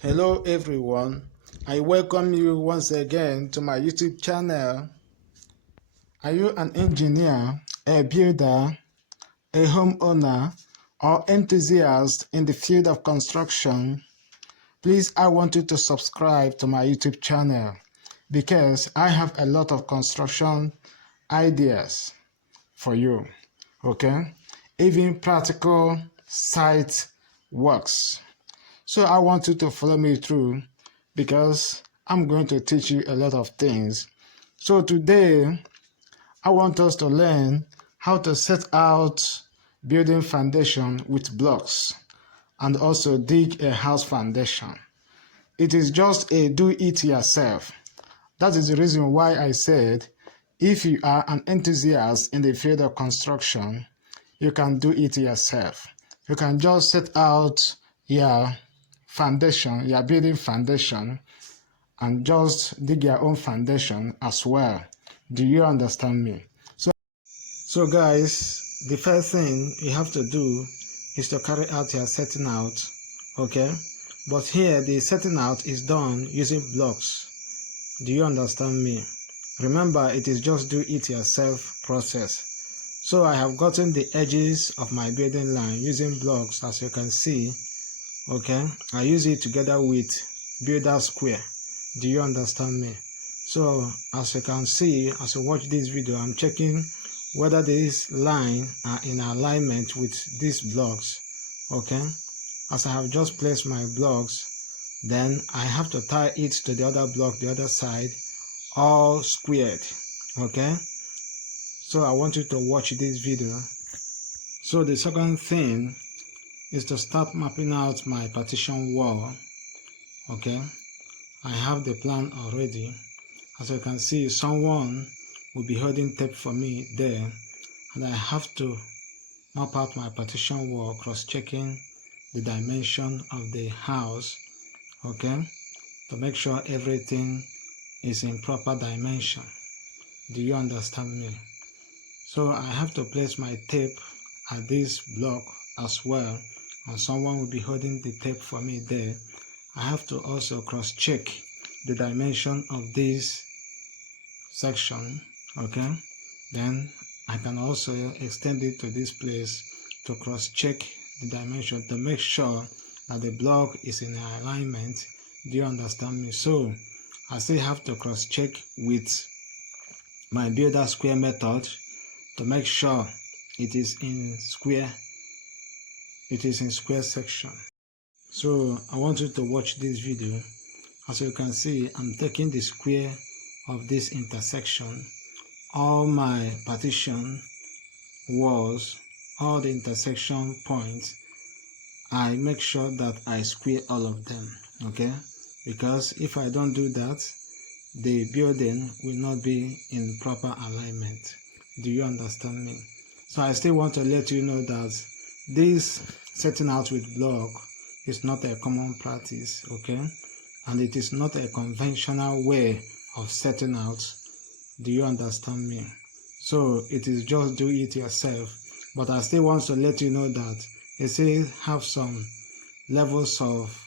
Hello everyone, I welcome you once again to my YouTube channel. Are you an engineer, a builder, a homeowner, or enthusiast in the field of construction? Please, I want you to subscribe to my YouTube channel because I have a lot of construction ideas for you, okay? Even practical site works. So I want you to follow me through because I'm going to teach you a lot of things. So today, I want us to learn how to set out building foundation with blocks and also dig a house foundation. It is just a do-it-yourself. That is the reason why I said if you are an enthusiast in the field of construction, you can do it yourself. You can just set out your foundation, your building foundation, and just dig your own foundation as well. Do you understand me? So guys, the first thing you have to do is to carry out your setting out, okay? But here the setting out is done using blocks. Do you understand me? Remember, it is just do it yourself process. So I have gotten the edges of my building line using blocks, as you can see. Okay, I use it together with builder square. Do you understand me? So as you can see, as you watch this video, I'm checking whether this line are in alignment with these blocks. Okay, as I have just placed my blocks, then I have to tie it to the other block, the other side, all squared. Okay, so I want you to watch this video. So the second thing is to start mapping out my partition wall. Okay, I have the plan already. As you can see, someone will be holding tape for me there, and I have to map out my partition wall, cross-checking the dimension of the house, okay, to make sure everything is in proper dimension. Do you understand me? So I have to place my tape at this block as well, and someone will be holding the tape for me there. I have to also cross-check the dimension of this section, okay? Then I can also extend it to this place to cross-check the dimension to make sure that the block is in alignment. Do you understand me? So I still have to cross-check with my builder square method to make sure it is in square section. So I want you to watch this video. As you can see, I'm taking the square of this intersection. All my partition walls, all the intersection points, I make sure that I square all of them, okay? Because if I don't do that, the building will not be in proper alignment. Do you understand me? So I still want to let you know that this setting out with block is not a common practice, okay? And it is not a conventional way of setting out. Do you understand me? So it is just do it yourself. But I still want to let you know that it still have some levels of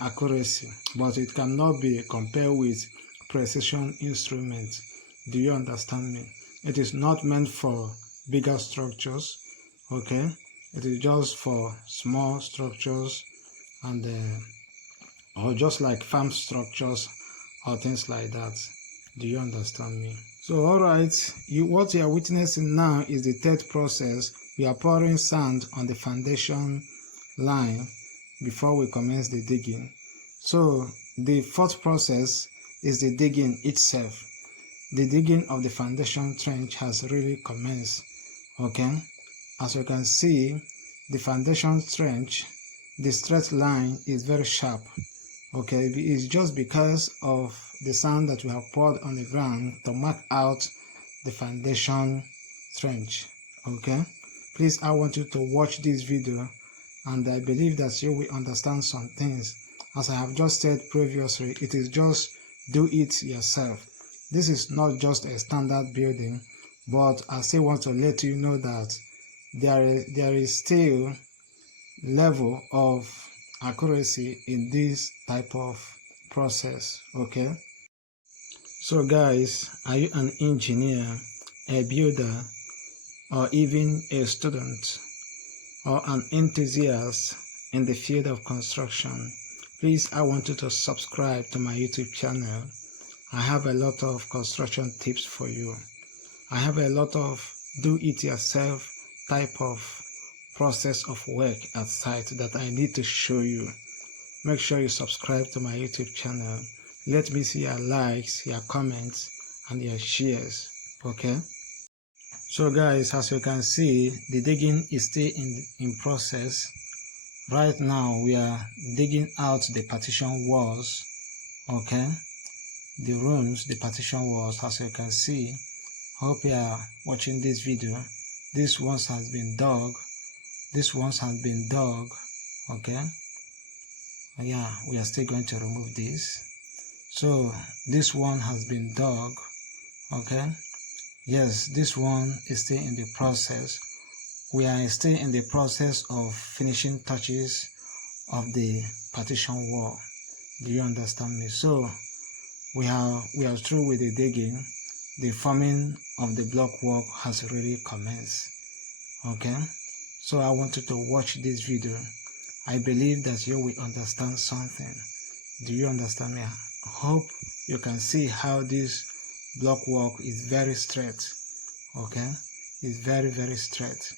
accuracy, but it cannot be compared with precision instruments. Do you understand me? It is not meant for bigger structures, okay? It is just for small structures and or just like farm structures or things like that. Do you understand me? So alright, what you are witnessing now is the third process. We are pouring sand on the foundation line before we commence the digging. So the fourth process is the digging itself. The digging of the foundation trench has really commenced, okay? As you can see, the foundation trench, the straight line is very sharp, okay? It's just because of the sand that we have poured on the ground to mark out the foundation trench, okay? Please, I want you to watch this video, and I believe that you will understand some things. As I have just said previously, it is just do it yourself. This is not just a standard building, but I still want to let you know that there is still level of accuracy in this type of process. Okay, so guys, are you an engineer, a builder, or even a student, or an enthusiast in the field of construction? Please, I want you to subscribe to my YouTube channel. I have a lot of construction tips for you. I have a lot of do-it-yourself type of process of work at site that I need to show you. Make sure you subscribe to my YouTube channel. Let me see your likes, your comments, and your shares. Okay? So guys, as you can see, the digging is still in process. Right now, we are digging out the partition walls. Okay? The rooms, the partition walls, as you can see. Hope you are watching this video. This one has been dug. This one has been dug. Okay? Yeah, we are still going to remove this. So this one has been dug. Okay, yes, this one is still in the process. We are still in the process of finishing touches of the partition wall. Do you understand me? So we are through with the digging. The forming of the block work has already commenced. Okay, so I want you to watch this video. I believe that you will understand something. Do you understand me? I hope you can see how this block work is very straight. Okay, it's very straight.